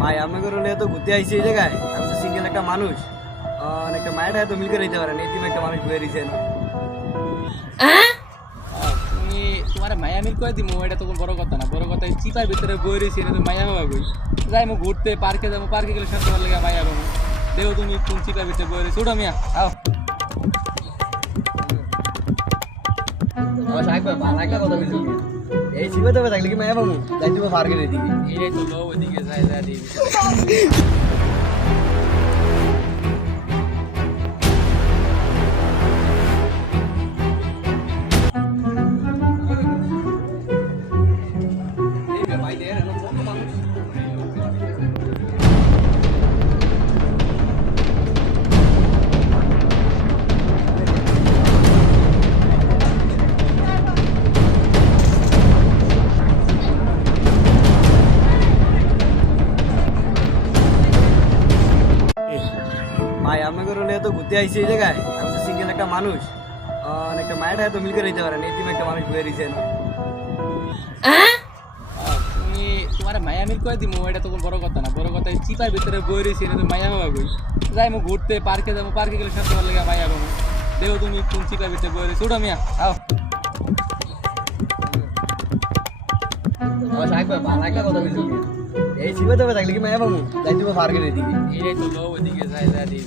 ভাই আপনাদের হলে তো ঘুরতে আইছি এই জায়গায়, আমি তো সিঙ্গেল একটা মানুষ, অনেকটা মায়েরা তো মিল করে দিতে পারেন, এই একটা মানুষ বয়ে দিয়েছেন। তুমি তোমার মায়া মিল করে দিমু, এটা তো কোনো বড় কথা না। বড় কথা চিপার ভিতরে বই রয়েছে, এটা তো মায়া হওয়া বই। যাইমু ঘুরতে, পার্কে যাবো, পার্কে গেলে সাথে ভালো লাগে মায়া পাবো। দেখো তুমি কোন চিপার ভিতরে বই রয়েছে, ওটা মিয়া আও। একটা কথা বলছি, এই শিবে তবে থাকলে কি মায়া পাবো, যাই তুমি পার্কের দিকে। এই তো লো ওদিকে যাই যা দিবি। ভাই আপনাদের হলে তো ঘুরতে আইছি এই জায়গায়, আমি তো সিঙ্গেল একটা মানুষ, অনেকটা মায়েরা তো মিল করে দিতে পারেন, এই একটা মানুষ বয়ে দিয়েছেন। তুমি তোমার মায়া মিল করে দিমু, এটা তো কোনো বড় কথা না। বড় কথা চিপার ভিতরে বই রয়েছে, এটা তো মায়া হওয়া বই। যাইমু ঘুরতে, পার্কে যাবো, পার্কে গেলে সাথে ভালো লাগে মায়া পাবো। দেখো তুমি কোন চিপার ভিতরে বই রয়েছে, ওটা মিয়া আও। একটা কথা বলছি, এই শিবে তবে থাকলে কি মায়া পাবো, যাই তুমি পার্কের দিকে। এই তো লো ওদিকে যাই যা দিবি।